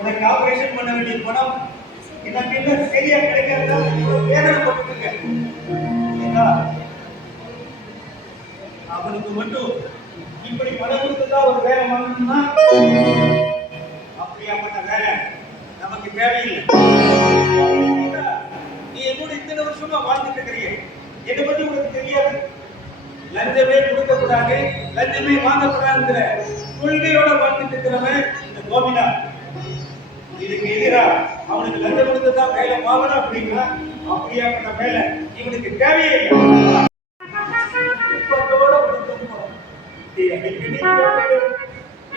உனக்கு ஆபரேஷன் பண்ண வேண்டிய பணம் எனக்கு என்ன சரியா கிடைக்காதா இவ்வளவு வேதனை போட்டுருங்க. அவனுக்கு மட்டும் இப்படி பணம் கொடுத்துதான் ஒரு வேலை வாங்கணும்னா அப்படியாப்பட்ட வேலை நமக்கு தேவையில்லை. நீ என்னோட இத்தனை வருஷமா வாழ்ந்துட்டு இருக்கிறீங்க, என்னை பத்தி உனக்கு தெரியாது. லஞ்சமே கொடுக்கக்கூடாது, லஞ்சமே வாங்கக்கூடாதுங்கிற கொள்கையோட வாழ்ந்துட்டு இருக்கிறவன் இந்த கோபினா. இதுக்கு எதிரா அவனுக்கு லஞ்சம் கொடுத்துதான் வேலை வாங்கணும் அப்படின்னா அப்படியாப்பட்ட வேலை இவனுக்கு தேவையே இல்லை.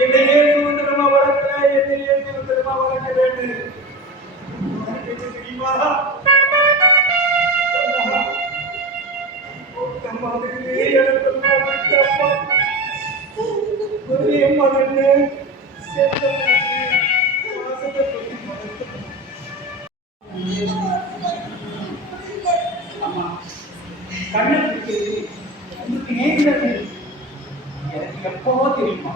என்னையே சுதந்திரமா வளர்க்கிற, என்னையே சுதந்திரமா வளர்க்க வேண்டும் தெரியுமா? ஒரே மகன்னு ஆமா கண்ணை உங்களுக்கு நேர்கிறது எனக்கு எப்பவோ தெரியுமா?